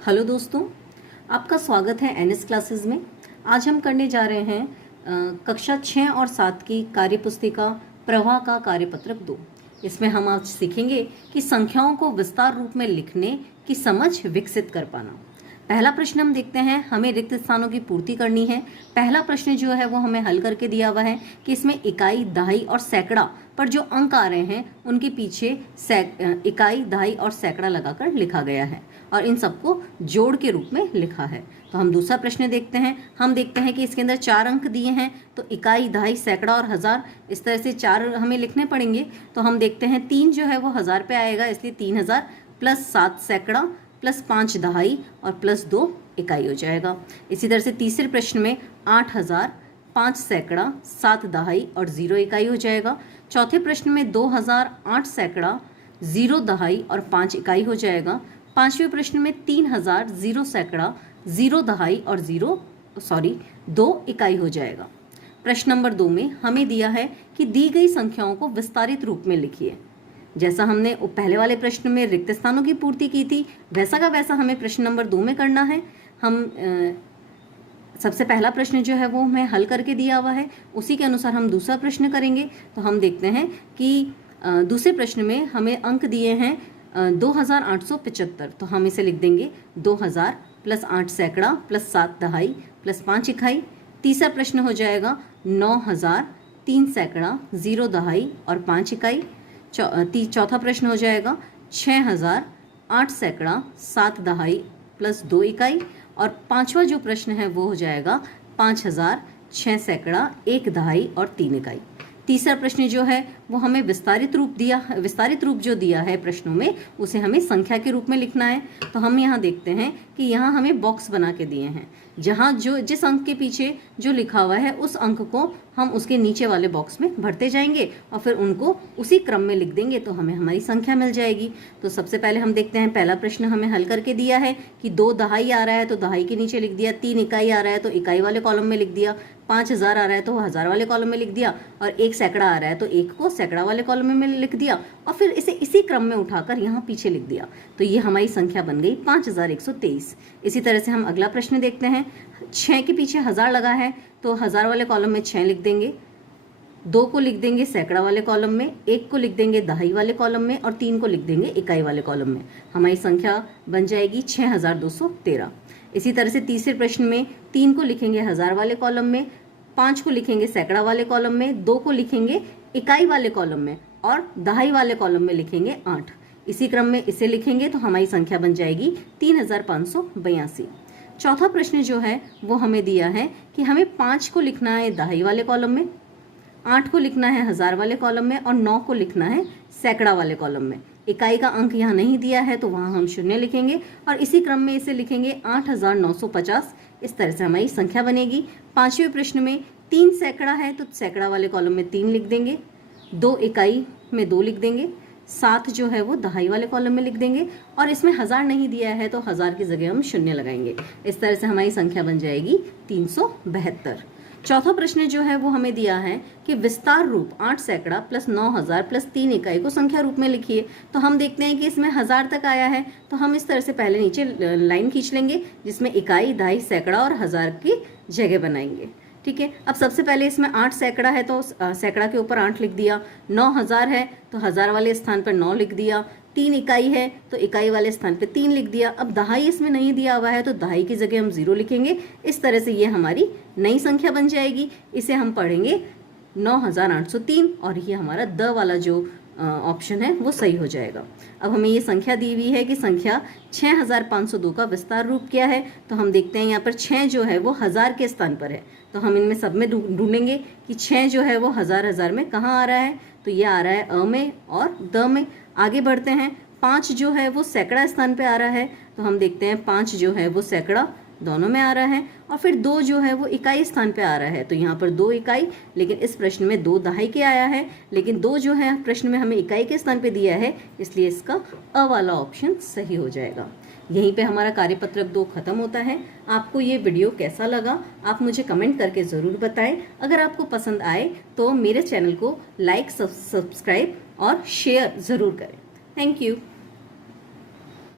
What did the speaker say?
Hello दोस्तों, आपका स्वागत है एनएस क्लासेस में। आज हम करने जा रहे हैं कक्षा 6 और 7 की कार्यपुस्तिका प्रवाह का कार्यपत्रक 2। इसमें हम आज सीखेंगे कि संख्याओं को विस्तार रूप में लिखने की समझ विकसित कर पाना। पहला प्रश्न हम देखते हैं, हमें रिक्त स्थानों की पूर्ति करनी है। पहला प्रश्न जो है वो हमें हल करके दिया हुआ है कि इसमें इकाई, दहाई और सैकड़ा पर जो अंक आ रहे हैं उनके पीछे इकाई, दहाई और सैकड़ा लगाकर लिखा गया है और इन सबको जोड़ के रूप में लिखा है। तो हम दूसरा प्रश्न देखते हैं। हम देखते हैं कि इसके अंदर 4 अंक दिए हैं, तो इकाई, दहाई, सैकड़ा और हजार, इस तरह से 4 हमें लिखने पड़ेंगे। तो हम देखते हैं 3 जो है वो हजार पे आएगा, इसलिए 3000 प्लस 7 सैकड़ा प्लस 5 दहाई और प्लस 2 इकाई हो जाएगा। इसी तरह से तीसरे प्रश्न में 8000, 5 सैकड़ा, 7 दहाई और 0 इकाई हो जाएगा। चौथे प्रश्न में 2000, 8 सैकड़ा, 0 दहाई और 5 इकाई हो जाएगा। पांचवें प्रश्न में 3000, 0 सैकड़ा, 0 दहाई और 2 इकाई हो जाएगा। प्रश्न नंबर 2 में हमें दिया है कि दी गई संख्याओं को विस्तारित रूप में लिखिए। जैसा हमने पहले वाले प्रश्न में रिक्त स्थानों की पूर्ति की थी, वैसा का वैसा हमें प्रश्न नंबर 2 में करना है। हम सबसे पहला प्रश्न जो है वो हमें हल करके दिया हुआ है, उसी के अनुसार हम दूसरा प्रश्न करेंगे। तो हम देखते हैं कि दूसरे प्रश्न में हमें अंक दिए हैं 2875, तो हम इसे लिख देंगे 2000 प्लस 8 सैकड़ा प्लस 7 दहाई प्लस 5 इकाई। तीसरा प्रश्न हो जाएगा 9000, 3 सैकड़ा, 0 दहाई और 5 इकाई। चौथा प्रश्न हो जाएगा 6000, 8 सैकड़ा, 7 दहाई प्लस 2 इकाई। और पांचवा जो प्रश्न है वो हो जाएगा 5000, 6 सैकड़ा, 1 दहाई और 3 इकाई। तीसरा प्रश्न जो है वो हमें विस्तारित रूप जो दिया है प्रश्नों में, उसे हमें संख्या के रूप में लिखना है। तो हम यहाँ देखते हैं कि यहाँ हमें बॉक्स बना के दिए हैं, जहाँ जिस अंक के पीछे जो लिखा हुआ है उस अंक को हम उसके नीचे वाले बॉक्स में भरते जाएंगे और फिर उनको उसी क्रम में लिख देंगे, तो हमें हमारी संख्या मिल जाएगी। तो सबसे पहले हम देखते हैं, पहला प्रश्न हमें हल करके दिया है कि 2 दहाई आ रहा है तो दहाई के नीचे लिख दिया, 3 इकाई आ रहा है तो इकाई वाले कॉलम में लिख दिया, 5000 आ रहा है तो हजार वाले कॉलम में लिख दिया, और 1 सैकड़ा आ रहा है तो 1 को सैकड़ा वाले कॉलम में लिख दिया और फिर इसे इसी क्रम में उठाकर यहाँ पीछे लिख दिया। तो ये हमारी संख्या बन गई 5123। इसी तरह से हम अगला प्रश्न देखते हैं। 6 के पीछे हजार लगा है तो हजार वाले कॉलम में 6 लिख देंगे, 2 को लिख देंगे सैकड़ा वाले कॉलम में, 1 को लिख देंगे दहाई वाले कॉलम में और 3 को लिख देंगे इकाई वाले कॉलम में। हमारी संख्या बन जाएगी 6213। इसी तरह से तीसरे प्रश्न में 3 को लिखेंगे हजार वाले कॉलम में, 5 को लिखेंगे सैकड़ा वाले कॉलम में, 2 को लिखेंगे इकाई वाले कॉलम में और दहाई वाले कॉलम में लिखेंगे 8। इसी क्रम में इसे लिखेंगे तो हमारी संख्या बन जाएगी 3582। चौथा प्रश्न जो है वो हमें दिया है कि हमें 5 को लिखना है दहाई वाले कॉलम में, 8 को लिखना है हजार वाले कॉलम में और 9 को लिखना है सैकड़ा वाले कॉलम में। इकाई का अंक यहाँ नहीं दिया है तो वहाँ हम 0 लिखेंगे और इसी क्रम में इसे लिखेंगे 8950। इस तरह से हमारी संख्या बनेगी। पांचवें प्रश्न में 3 सैकड़ा है तो सैकड़ा वाले कॉलम में 3 लिख देंगे, 2 इकाई में 2 लिख देंगे, 7 जो है वो दहाई वाले कॉलम में लिख देंगे और इसमें हजार नहीं दिया है तो हजार की जगह हम 0 लगाएंगे। इस तरह से हमारी संख्या बन जाएगी 372। चौथा प्रश्न जो है वो हमें दिया है कि विस्तार रूप 8 सैकड़ा प्लस 9000 प्लस 3 इकाई को संख्या रूप में लिखिए। तो हम देखते हैं कि इसमें हजार तक आया है तो हम इस तरह से पहले नीचे लाइन खींच लेंगे जिसमें इकाई, दहाई, सैकड़ा और हजार की जगह बनाएंगे। ठीक है, अब सबसे पहले इसमें 8 सैकड़ा है तो सैकड़ा के ऊपर 8 लिख दिया, 9000 है तो हजार वाले स्थान पर 9 लिख दिया, 3 इकाई है तो इकाई वाले स्थान पे 3 लिख दिया। अब दहाई इसमें नहीं दिया हुआ है तो दहाई की जगह हम 0 लिखेंगे। इस तरह से ये हमारी नई संख्या बन जाएगी। इसे हम पढ़ेंगे 9803 और ये हमारा द वाला जो ऑप्शन है वो सही हो जाएगा। अब हमें ये संख्या दी हुई है कि संख्या 6502 का विस्तार रूप क्या है। तो हम देखते हैं यहाँ पर 6 जो है वो हजार के स्थान पर है, तो हम इनमें सब में ढूंढेंगे कि 6 जो है वो हजार में कहाँ आ रहा है। तो ये आ रहा है अ में और द में। आगे बढ़ते हैं, 5 जो है वो सैकड़ा स्थान पे आ रहा है तो हम देखते हैं 5 जो है वो सैकड़ा दोनों में आ रहा है और फिर 2 जो है वो इकाई स्थान पे आ रहा है तो यहाँ पर 2 इकाई, लेकिन इस प्रश्न में 2 दहाई के आया है, लेकिन 2 जो है प्रश्न में हमें इकाई के स्थान पे दिया है, इसलिए इसका अ वाला ऑप्शन सही हो जाएगा। यहीं पे हमारा कार्यपत्रक 2 खत्म होता है। आपको ये वीडियो कैसा लगा आप मुझे कमेंट करके ज़रूर बताएं। अगर आपको पसंद आए तो मेरे चैनल को लाइक, सब्सक्राइब और शेयर ज़रूर करें। Thank you.